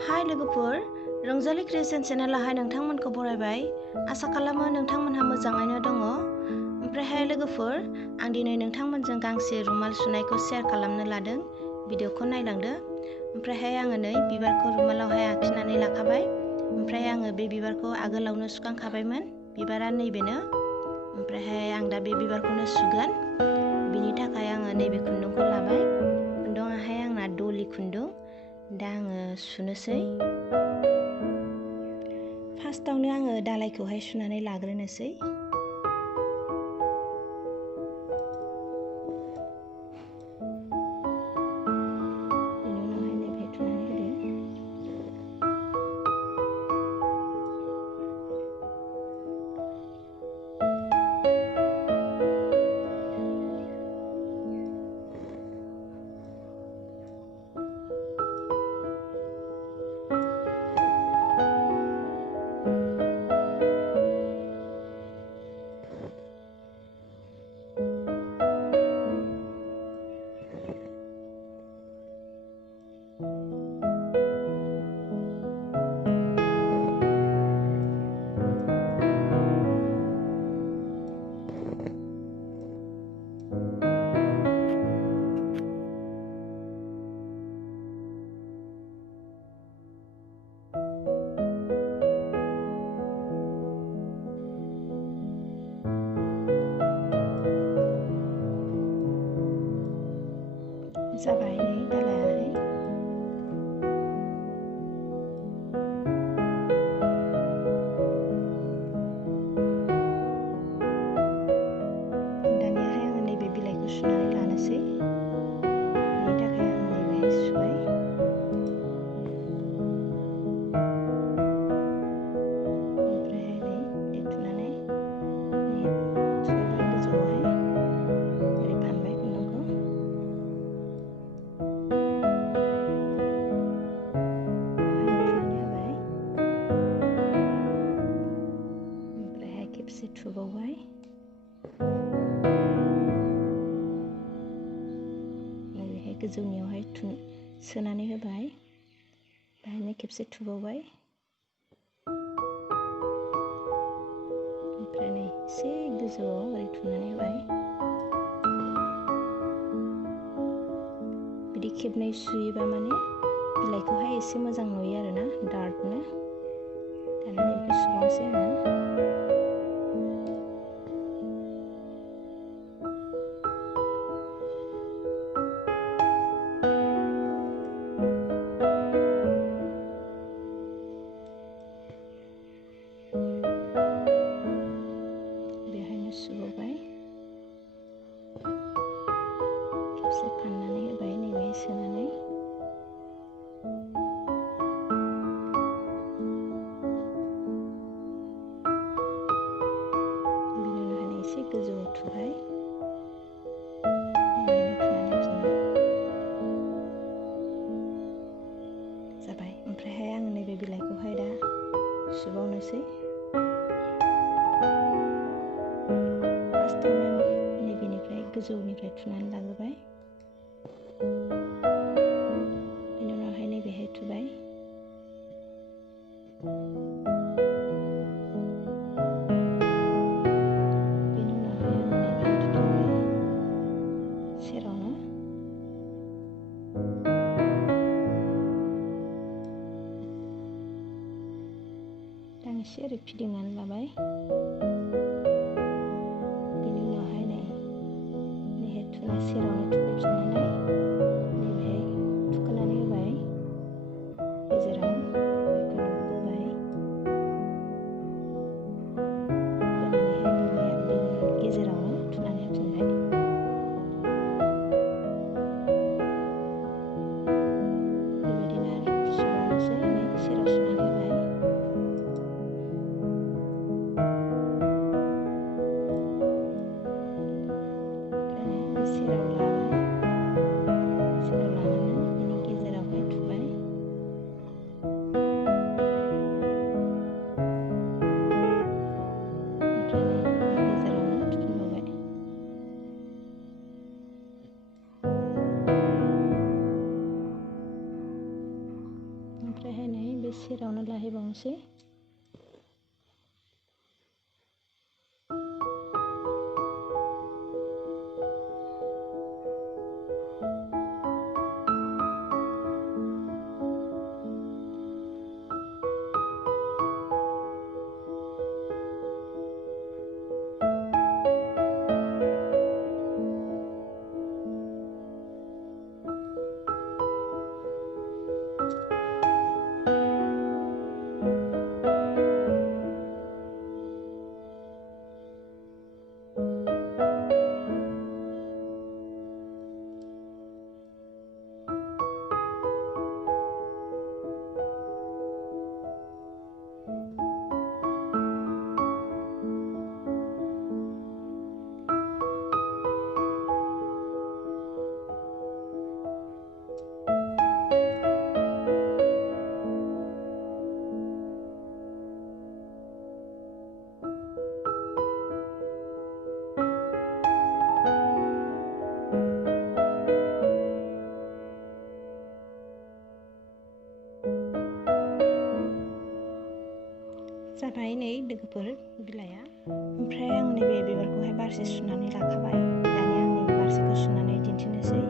हाय लोगोफोर, रंजालि क्रिएशन चेनेलावहाय नोंथांमोनखौ बरायबाय। आसा खालामो नोंथांमोनहा मोजाङैनो दङ। ओमफ्रायहाय लोगोफोर, आं दिनै नोंथांमोनजों गांसे रुमाल सुनायखौ शेयार खालामनो लादों। भिडिअखौ नायलांदो। ओमफ्रायहाय आङो नै बिबारखौ रुमालावहाय आखिनानै लाखाबाय। ओमफ्राय आङो बे बिबारखौ आगोलावनो सुखांखाबायमोन। बिबारा नैबेनो। ओमफ्रायहाय आं दा बे बिबारखौनो सुगोन। बिनि थाखाय आङो नैबे खुन्दुंखौ लाबाय। खुन्दुङाहाय आंना डलि खुन्दुं। दा आङो सुनोसै। फार्स्टआवनो आङो दालायखौहाय सुनानै लाग्रोनोसै। बेनि उनावहाय नैबे थुनानै होदो। जाबाय नै दालायाहाय। दानियाहाय आङो नैबे बिलाइखौ सुनानै लानोसै। बेनि थाखाय आङो नैबेहाय सुबाय। ओमफ्रायहाय नै बिदि थुनानै थुबाय गोजौआवहाय ओरै फानबाय खुन्दुंखौ। खेबसे थुबावबाय। नैबेहाय गोजौनियावहाय सोनानै होबाय। बेहायनो खेबसे थुबावबाय। ओमफ्राय नै एसे गोजौआव ओरै थुनानै होबाय। बिदि खेबनै सुयोबा माने बिलाइखौहाय एसे मोजां नुयो आरोना, डार्कनो। दाना नैबेखौ सुबावनोसै आङो। सुबावबाय। खेबसे फाननानै होबाय नैबे सोनानै। बिनि उनावहाय एसे गोजौआव थुबाय। जाबाय। ओमफ्रायहाय आङो नैबे बिलाइखौहाय दा सुबावनोसै। नैबेनिफ्राय गोजौनिफ्राय थुनानै लाग्रोबाय। बेनि उनावहाय नैबेहाय थुबाय। बेनि उनावहाय आङो नैबेहाय थुफिनबाय सेरावनो। दा आं एसे ओरै फिदिंनानै लाबाय। बेनि उनावहाय नैहाय सेरावनो थुफैफिननानै नैबेहाय थुखोनानै होबाय गेजेराव। खुन्दुंखौ बोबाय। बोनानैहाय बेनि गेजेरावनो थुनानै होफिनबाय। बेबायदिनो आरो सुबावनोसै। नैबे सेराव सुनानै होबाय। ओमफ्रायहाय नै बे सेरावनो लाहैबावनोसै। जाबाय नै लोगोफोर बिलाइआ। ओमफ्राय आं नैबे बिबारखौहाय बारसे सुनानै लाखाबाय। दानिया आं नैबे बारसेखौ सुनानै दिन्थिनोसै।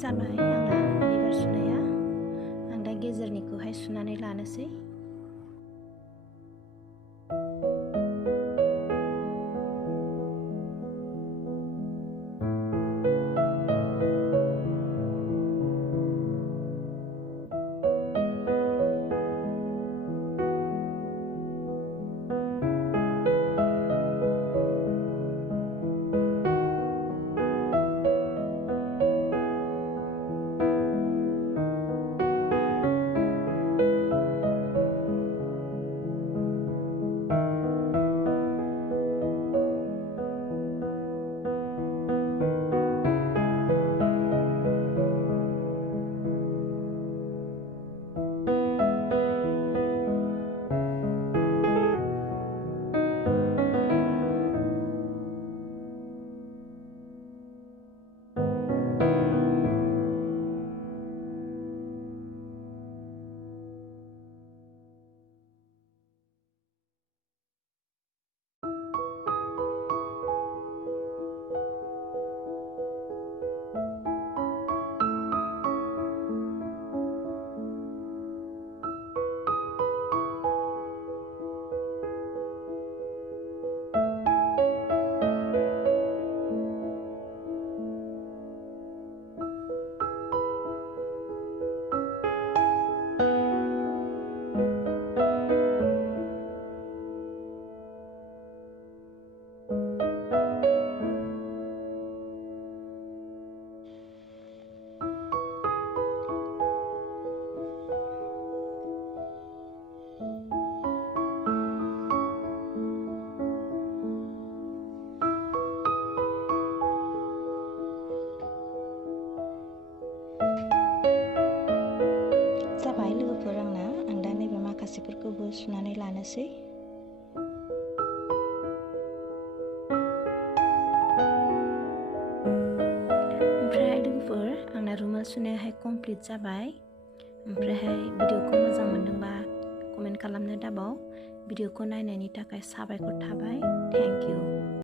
जाबाय आंना बिबार सुनाया। आं दा गेजेरनिखौहाय सुनानै लानोसै। जाबाय लोगोफोर आंना। आं दा नैबे माखासेफोरखौबो सुनानै लानोसै। ओमफ्राय लोगोफोर आंना रुमाल सुनायाहाय कमप्लिट जाबाय। ओमफ्रायहाय भिडिअखौ मोजां मोनदोंबा कमेन्ट खालामनो दाबाव। भिडिअखौ नायनायनि थाखाय साबायखर थाबाय। Thank you.